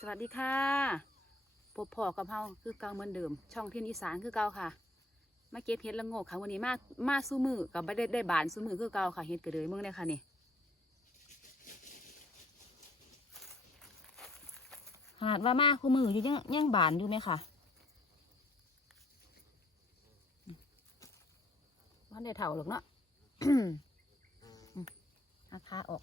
สวัสดีค่ะพบพอกับเฮาคือเก่าเหมือนเดิม ช่องเทียนอีสานคือเก่าค่ะ มาเก็บเห็ดละโงกค่ะวันนี้มามาสู้มือกับไม่ได้ได้บานสู้มือคือเก่าค่ะเห็ดกระเดยเมืองเลยค่ะนี่หาดว่ามาคู่มืออยู่ยังยังบานอยู่ไหมค่ะวันได้เท่าหรอกเนาะอืมอาคาออก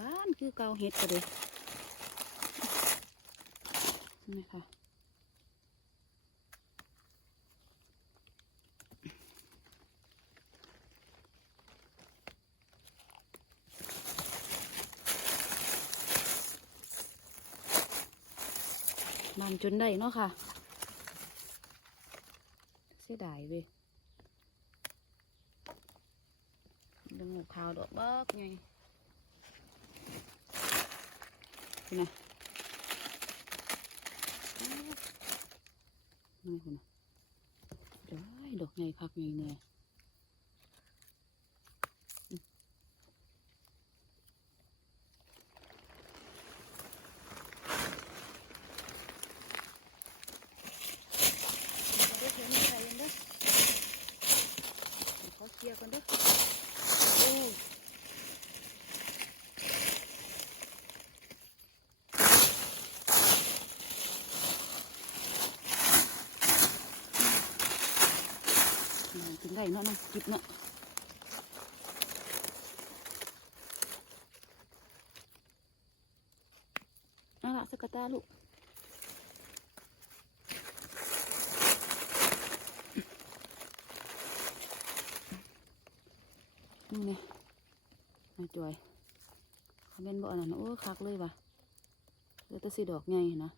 บ้านคือเกาเห็ดกันเลยนี่ค่ะบานจนได้เนาะค่ะ เสียดายเว้ยดึงหัวขาวดอกเบิกไง นี่นะนี่คุณเดี๋ยวดอกไงคักไงเนี่ยเขาเคลียร์กันเด้อโอ้ มาถึง ได้เนาะนะกิบเนาะเอาละสกตาลูกนี่ไงมาจอยเขาเป็นบ่อนั่นโอ้คักเลยว่ะเดี๋ยวตัวสีดอกไงนะ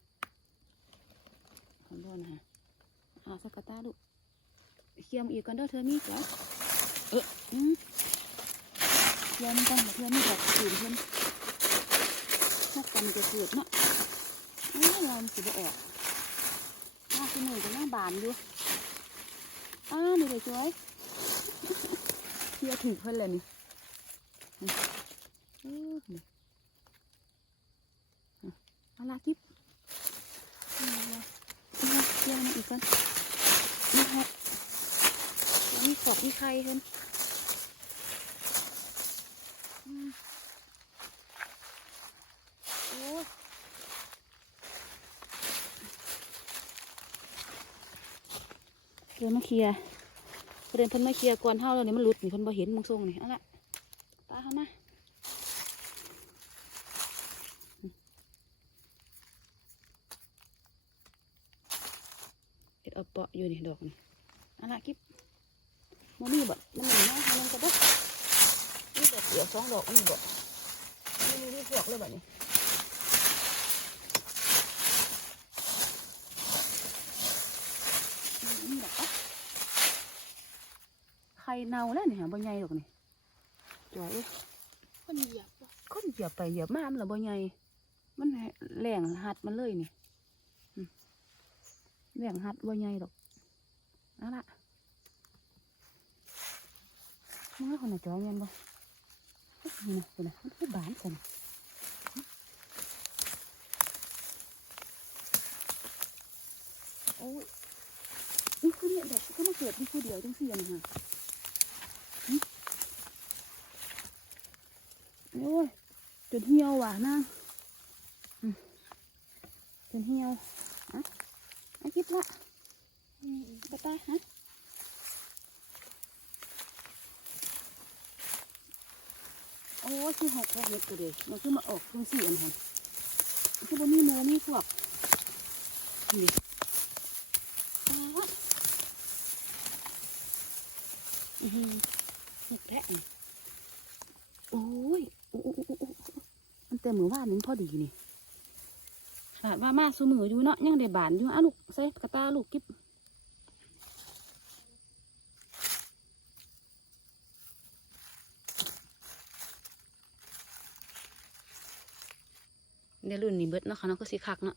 ขอโทษนะฮะอาสกตาลูก เคียมอีกก่อนเด้อเธอมีจ้ะเอออืมเคียมกันเธอมีแบบสูงเพิ่นพวกกันจะเกิดเนาะเอ้ยเราสิบออกมาคุณหนึ่งจะนั่งบานอยู่อ้านี่เลยจ้อยเคียถึงเพิ่นเลยนี่เอะเอาละกิ๊บเอาละเคียมมาอีกก่อนนี่ฮะ มีขอบมีไข่เห็นอืมโอ้เดินมาเคลียร์เดินเพิ่นมาเคลียร์ก่อนเฮาแล้วนี่มันหลุดนี่เพิ่นบ่เห็นมึงทรงนี่เอาละตาเข้ามาเอ็ดเอาเปาะอยู่นี่ดอกนี่เอาละกิ๊บ มันมีแบบมันหนึ่งนะมันก็ได้นี่แต่เดียวสองดอกนี่บ่นี่มีที่พวกเลยแบบนี้นี่ดอกอะไข่เน่าแล้วนี่ฮะบ่ใหญ่ดอกนี่จ่อยเอ้ยคนเหยียบบ่คนเหยียบไปเหยียบมามันละบ่ใหญ่มันแหลงหัดมันเลยนี่อืมแหลงหัดบ่ใหญ่ดอกเอาละ มึงให้คนไหนจอยเงินบ่นี่นะคุณนะมันคือบานกันโอ้ยนี่คือเนี่ยเด็กก็มาเกิดที่ผู้เดียวจังเสียนะฮะโอ้ยจนเหี่ยวว่ะนาจนเหี่ยวอะไอ้คิดละอืมกระตายฮะ คือหกแค่เม็ดก็เลยมันคือมาออกเพิ่งสี่อันหันคือบ่มีหมูมีพวกนี่ป๊าดอือหือเห็ดแพะโอ้ยโอ้โอ้โอ้โอ้มันเต็มหมือว่านนึงพอดีนี่ว่ามาสูมืออยู่เนาะยังได้บานอยู่อะลูกใส่กระตาลูกกิ๊บ ในรุ่นนี้เบิดเนาะค่ะเนาะก็สิคักเนาะ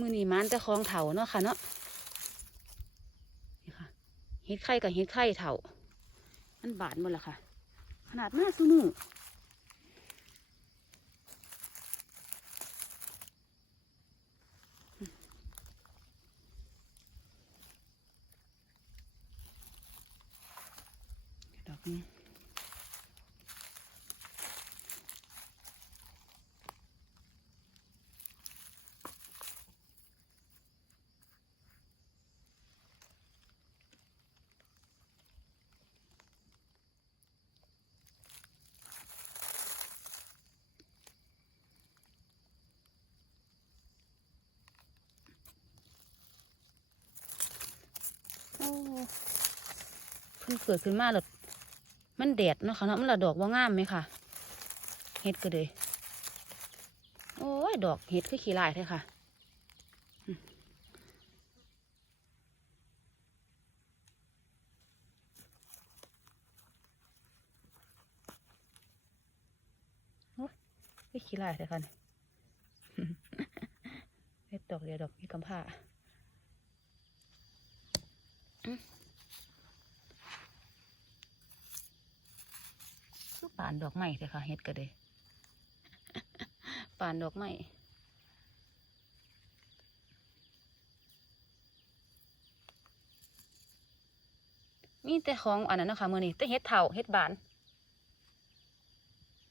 มือนีมันแต่คลองเถาเนาะค่ะเนาะนี่ค่ะเฮ็ดไข่กับเฮ็ดไข่เถามันบานหมดละค่ะ ขนาดหน้าซูมือ นี้โอ้เพิ่งเกิดขึ้นมาเลย มันแดดเนาะค่ะเนาะมันละดอกว่างามไหมค่ะ เห็ดก็เลยโอ้ยดอกเห็ดคือขี้ลายเท่ค่ะอืมโอ้ยคือขี้ลายเท่ค่ะนี่เห็ดดอกเดียวดอกมีกำผ้า คือ ป่านดอกไม้เลยค่ะเฮ็ดก็เลยป่านดอกไม้มีแต่ของอันนั้นนะคะมือนี้แต่เฮ็ดเถาเฮ็ดบาน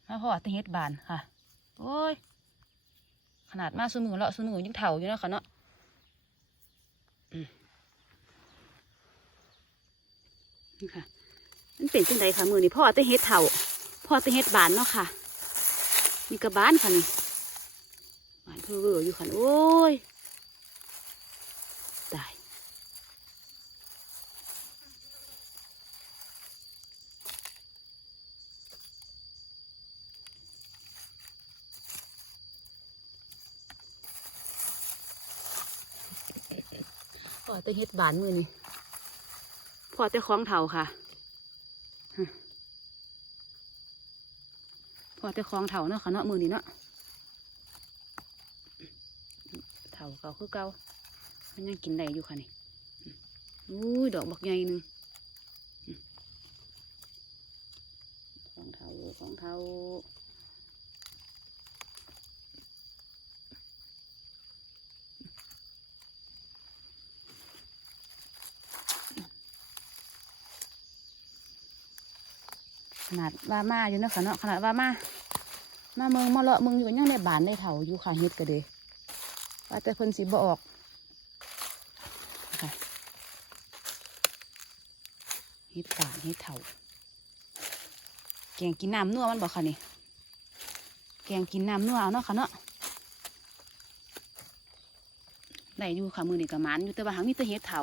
มาพอแต่เฮ็ดบานค่ะ โอ้ย ขนาดมาสมือเลาะสมือยังเถาอยู่เนาะค่ะเนาะอืมนี่ค่ะมันเป็นจังไดค่ะมือนี้พ่อแต่เฮ็ดเถาพ่ อต่เฮ็ดบานเนาะค่ะนี่กระบานค่ะนี่บานเพื่อเวออยู่ค่ะโอ้ยตายพอแต่เฮ็ดบานมือนี้พ่อแต่คล้องเถาค่ะ พอแต่คลองเถาเนาะค่ะเนาะมือนี้เนาะเถาเก่าคือเก่ามันยังกินได้อยู่ค่ะนี่อืมอุ้ยดอกบักใหญ่หนึ่งอืมของเถาของเถาขนาดว่ามาอยู่เนาะค่ะเนาะขนาดว่ามา มาเมืองมาเลาะเมืองอยู่ยังได้บานได้เถาอยู่ค่ะเฮ็ดก็เดยว่าแต่เพิ่นสิบ่ออกค่ะเฮ็ดบานเฮ็ดเถาแกงกินน้ำนัวมันบอกค่ะนี่แกงกินน้ำนัวเอาเนาะค่ะเนาะได้อยู่ค่ะมือนี่กับมันอยู่แต่ว่าหางมีแต่เฮ็ดเถา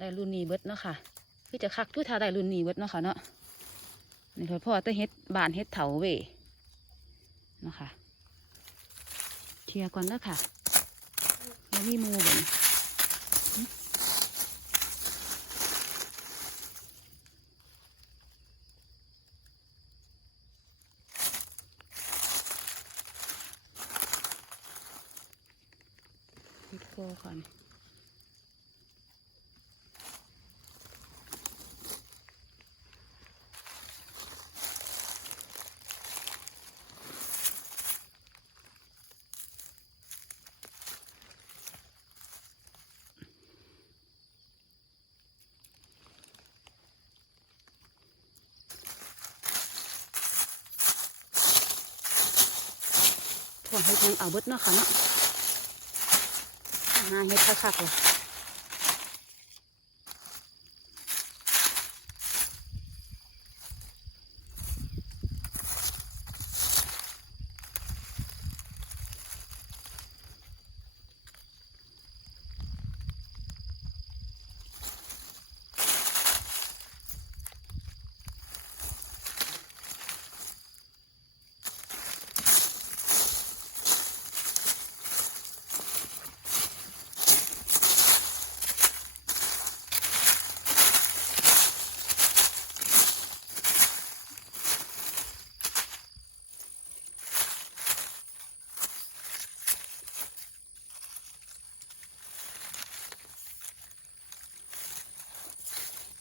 ได้รุ่นนี้เบิดเนาะค่ะคือจะคักทุกทาได้รุ่นนี้เบิดเนาะค่ะเนาะนี่ค่ะพ่อแต่เฮ็ดบานเฮ็ดเถาเวเนาะค่ะเคลียร์ก่อนแล้วค่ะแล้วมีมูบ่ เฮ็ดหยังเอาเบิดเนาะค่ะเนาะหาเฮ็ดคักๆเลย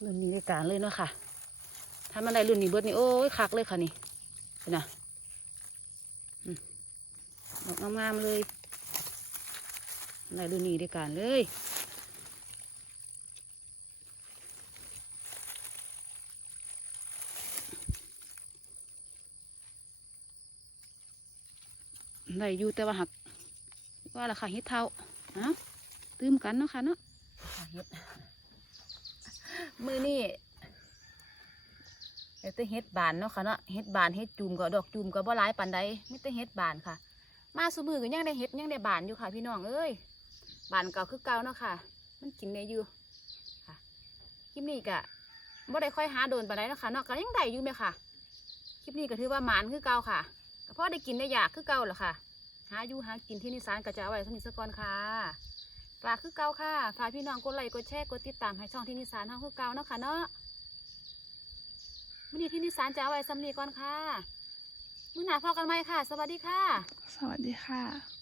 รุ่นนี้ในการเลยเนาะค่ะ ถ้ามันได้รุ่นนี้เบิดนี่โอ้ยคักเลยค่ะนี่เห็นนะอืมดอกงามๆเลยได้รุ่นนี้ในการเลยได้อยู่แต่ว่าหักว่าราคาเฮ็ดเท่าเอ้าตื้มกันเนาะค่ะเนาะเฮ็ด มือนี่เดี๋ยวแต่เฮ็ดบานเนาะค่ะเนาะเฮ็ดบานเฮ็ดจูมก็ดอกจูมก็บ่หลายปานใดมีแต่เฮ็ดบานค่ะ มาสมือก็ยังได้เฮ็ดยังได้บานอยู่ค่ะ พี่น้องเอ้ยบานเก่าคือเก่าเนาะค่ะ มันกินได้อยู่ค่ะคลิปนี้ก็บ่ได้ค่อยหาโดนปานใดเนาะค่ะเนาะก็ยังได้อยู่แม่ค่ะคลิปนี้ก็ถือว่าหมานคือเก่าค่ะก็พอได้กินได้อยากคือเก่าแหละค่ะหาอยู่หากินที่นิสานก็จะเอาไว้สมิสกอนค่ะ ฝากคือเก่าค่ะฝากพี่น้องกดไลค์กดแชร์กดติดตามให้ช่องที่นิสานท้องคือเก่าเนาะค่ะเนาะมื่อนี้ที่นิสานจะเอาไว้สำนีก่อนค่ะมื่อหนาพอกันไหมค่ะ สวัสดีค่ะ สวัสดีค่ะ